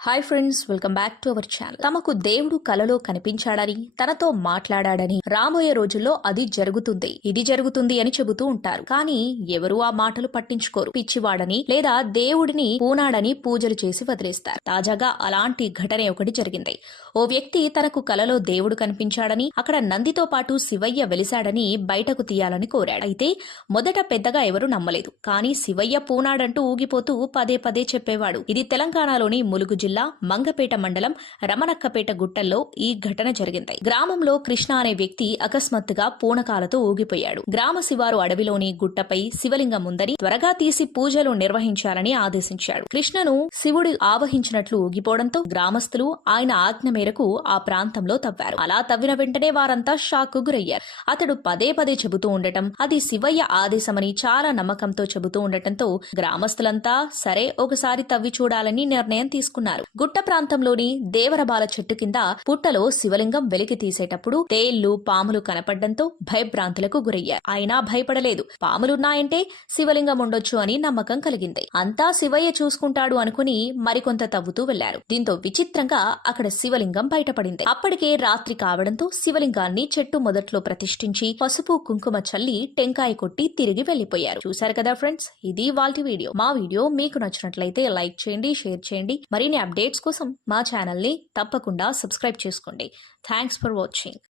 Hi friends welcome back to our channel తమకు దేవుడు కలలో కనిపించాడని తనతో మాట్లాడాడని రాబోయే రోజుల్లో అది జరుగుతుంది ఇది జరుగుతుంది అని చెబుతూ ఉంటారు. కానీ ఎవరు ఆ మాటలు పట్టించుకోరు. పిచ్చివాడని లేదా దేవుడిని పూనాడని పూజలు చేసి వదిలేస్తారు. తాజాగా అలాంటి ఘటన ఒకటి జరిగింది. ఓ వ్యక్తి తనకు కలలో దేవుడు కనిపించాడని అక్కడ నందితో పాటు శివయ్య వెలిశాడని బయటకు తీయాలని కోరాడు. అయితే మొదట పెద్దగా ఎవరు నమ్మలేదు. కానీ శివయ్య పూనాడంటూ ఊగిపోతూ పదే పదే చెప్పేవాడు. ఇది తెలంగాణలోని ములుగు జిల్లా మంగపేట మండలం రమణక్కపేట గుట్టల్లో ఈ ఘటన జరిగింది. గ్రామంలో కృష్ణ అనే వ్యక్తి అకస్మాత్తుగా పూనకాలతో ఊగిపోయాడు. గ్రామ శివారు అడవిలోని గుట్టపై శివలింగం ఉందని త్వరగా తీసి పూజలు నిర్వహించాలని ఆదేశించాడు. కృష్ణను శివుడు ఆవహించినట్లు ఊగిపోవడంతో గ్రామస్తులు ఆయన ఆజ్ఞ మేరకు ఆ ప్రాంతంలో తవ్వారు. అలా తవ్విన వెంటనే వారంతా షాక్కు గురయ్యారు. అతడు పదే పదే చెబుతూ ఉండటం అది శివయ్య ఆదేశమని చాలా నమ్మకంతో చెబుతూ ఉండటంతో గ్రామస్తులంతా సరే ఒకసారి తవ్వి చూడాలని నిర్ణయం తీసుకున్నారు. గుట్ట ప్రాంతంలోని దేవరబాల చెట్టు కింద పుట్టలో శివలింగం వెలికి తీసేటప్పుడు తేళ్ళు పాములు కనపడడంతో భయభ్రాంతులకు గురయ్యారు. అయినా భయపడలేదు. పాములున్నాయంటే శివలింగం ఉండొచ్చు అని నమ్మకం కలిగింది. అంతా శివయ్య చూసుకుంటాడు అనుకుని మరికొంత తవ్వుతూ వెళ్ళారు దీంతో విచిత్రంగా అక్కడ శివలింగం బయటపడింది. అప్పటికే రాత్రి కావడంతో శివలింగాన్ని చెట్టు మొదట్లో ప్రతిష్ఠించి పసుపు కుంకుమ చల్లి టెంకాయ కొట్టి తిరిగి వెళ్ళిపోయారు చూశారు కదా ఫ్రెండ్స్? ఇది వాల్టి వీడియో. మా వీడియో మీకు నచ్చినట్లయితే లైక్ చేయండి షేర్ చేయండి. మరిన్ని అప్డేట్స్ కోసం మా ఛానల్ని తప్పకుండా సబ్స్క్రైబ్ చేసుకోండి. Thanks for watching